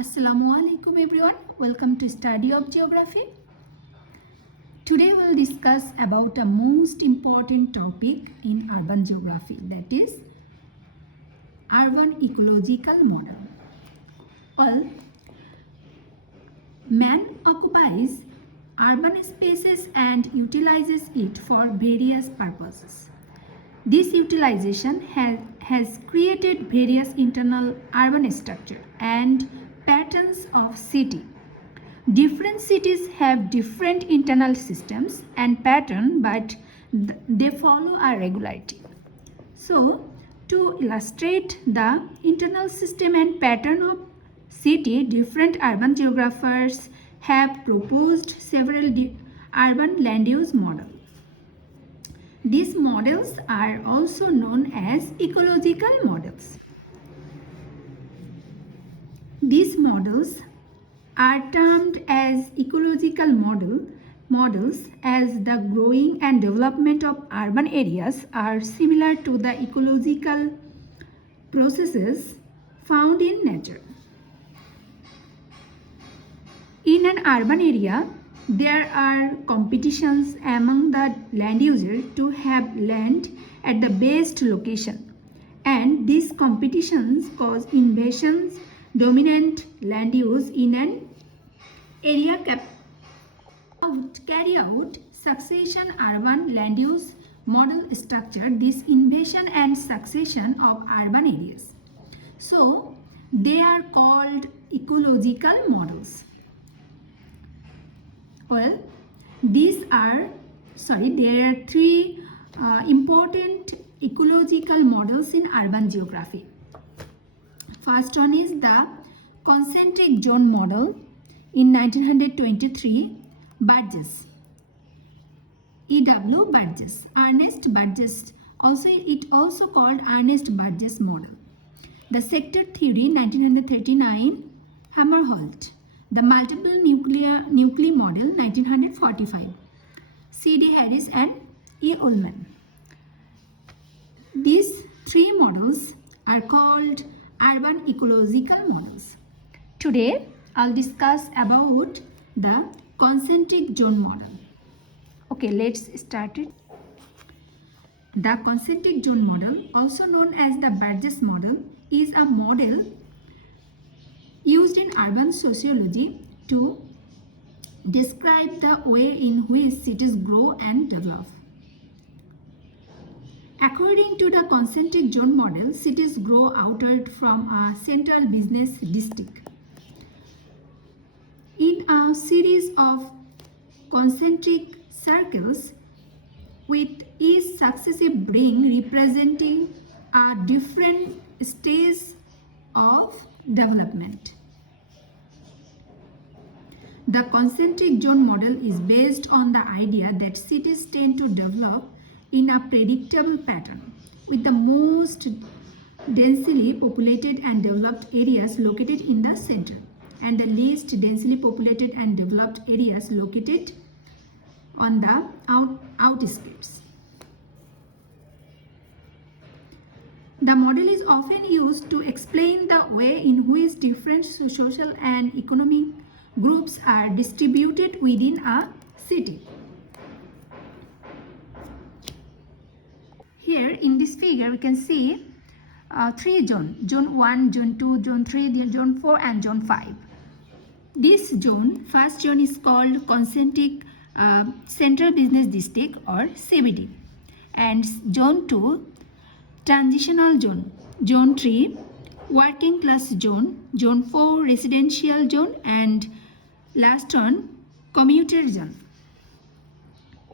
Assalamu alaikum everyone. Welcome to Study of Geography. Today we'll discuss about a most important topic in urban geography, that is urban ecological model. Well, man occupies urban spaces and utilizes it for various purposes. This utilization has created various internal urban structure and patterns of city. Different cities have different internal systems and pattern, but they follow a regularity. So, to illustrate the internal system and pattern of city, different urban geographers have proposed several urban land use models. These models are also known as ecological models. These models are termed as ecological models as the growing and development of urban areas are similar to the ecological processes found in nature. In an urban area, there are competitions among the land users to have land at the best location, and these competitions cause invasions. Dominant land use in an area carry out succession urban land use model structure, this invasion and succession of urban areas. So they are called ecological models. Well, there are three important ecological models in urban geography. First one is the concentric zone model in 1923, Burgess. E.W. Burgess, Ernest Burgess, also called Ernest Burgess model. The sector theory 1939, Hammerholt. The multiple nuclei model 1945, C.D. Harris and E. Ullman. These three models are called urban ecological models. Today, I'll discuss about the concentric zone model. Okay, let's start it. The concentric zone model, also known as the Burgess model, is a model used in urban sociology to describe the way in which cities grow and develop. According to the concentric zone model, cities grow outward from a central business district. In a series of concentric circles, with each successive ring representing a different stage of development. The concentric zone model is based on the idea that cities tend to develop in a predictable pattern, with the most densely populated and developed areas located in the center and the least densely populated and developed areas located on the outskirts. The model is often used to explain the way in which different social and economic groups are distributed within a city. Here in this figure we can see three zones, zone 1, zone 2, zone 3, zone 4 and zone 5. This zone, first zone is called concentric central business district or CBD, and zone 2 transitional zone, zone 3 working class zone, zone 4 residential zone, and last one commuter zone.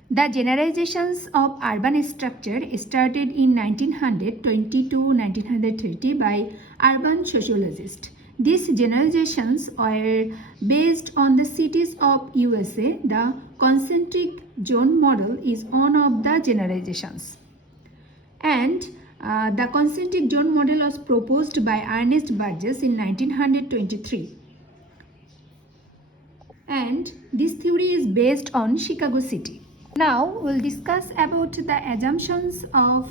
The generalizations of urban structure started in 1920 to 1930 by urban sociologists. These generalizations are based on the cities of USA. The concentric zone model is one of the generalizations. And the concentric zone model was proposed by Ernest Burgess in 1923. And this theory is based on Chicago City. Now we'll discuss about the assumptions of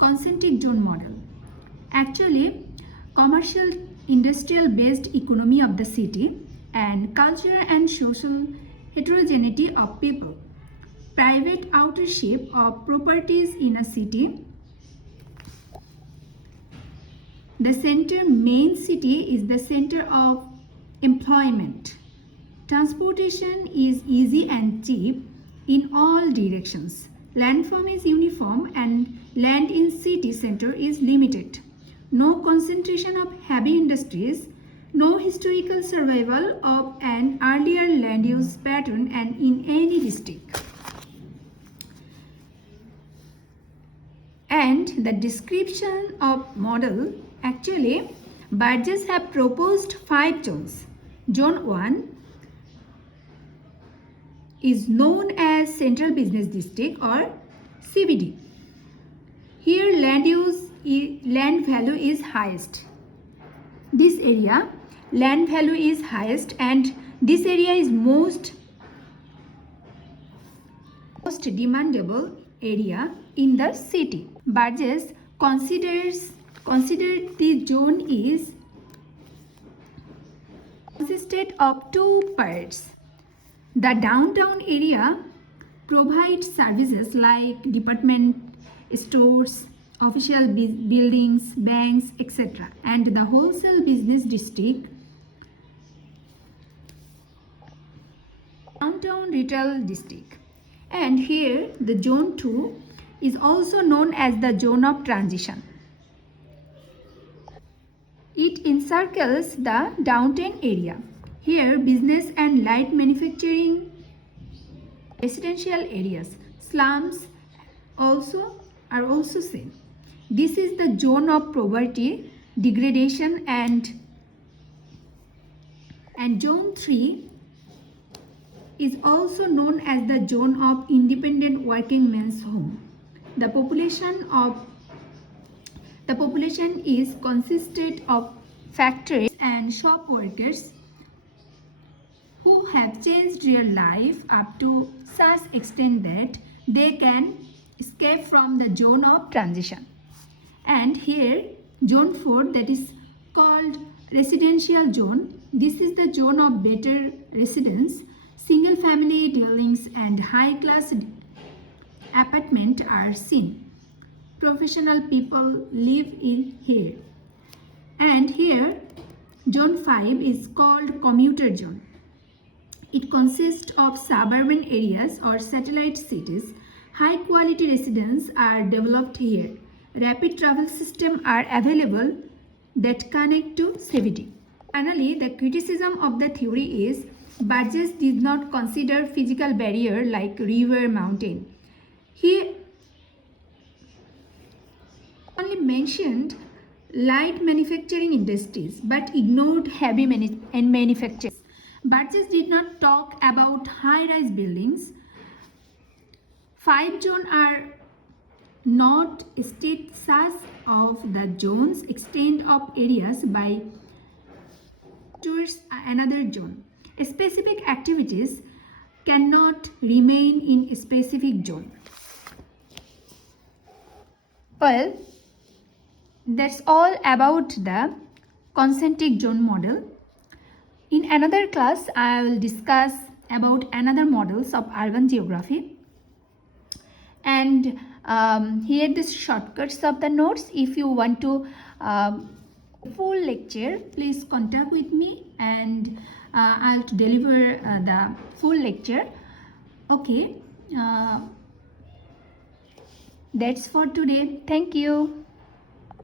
concentric zone model. Actually, commercial industrial based economy of the city, and culture and social heterogeneity of people. Private ownership of properties in a city. The main city is the center of employment. Transportation is easy and cheap in all directions. Landform is uniform and land in city center is limited. No concentration of heavy industries, no historical survival of an earlier land use pattern and in any district. And the description of model, actually Burgess have proposed 5 zones. Zone 1 is known as Central Business District or CBD. Here land value is highest. This area land value is highest and this area is most demandable area in the city. Burgess considered the zone is consisted of 2 parts. The downtown area provides services like department stores, official buildings, banks, etc. And the wholesale business district, downtown retail district. And here the zone 2 is also known as the zone of transition. It encircles the downtown area. Here business and light manufacturing, residential areas, slums are also seen. This is the zone of poverty, degradation and zone 3 is also known as the zone of independent working men's home. The population is consisted of factories and shop workers who have changed their life up to such extent that they can escape from the zone of transition. And here zone 4, that is called residential zone. This is the zone of better residence. Single family dwellings and high class apartment are seen. Professional people live in here. And here zone 5 is called commuter zone. It consists of suburban areas or satellite cities. High quality residences are developed here. Rapid travel systems are available that connect to CBD. Finally, the criticism of the theory is Burgess did not consider physical barrier like river, mountain. He only mentioned light manufacturing industries but ignored heavy manufacturing. Burgess did not talk about high-rise buildings. 5 zones are not status of the zones extent of areas by towards another zone. Specific activities cannot remain in a specific zone. Well, that's all about the concentric zone model. In another class, I will discuss about another models of urban geography. And here the shortcuts of the notes. If you want to full lecture, please contact with me and I'll deliver the full lecture. Okay, that's for today. Thank you.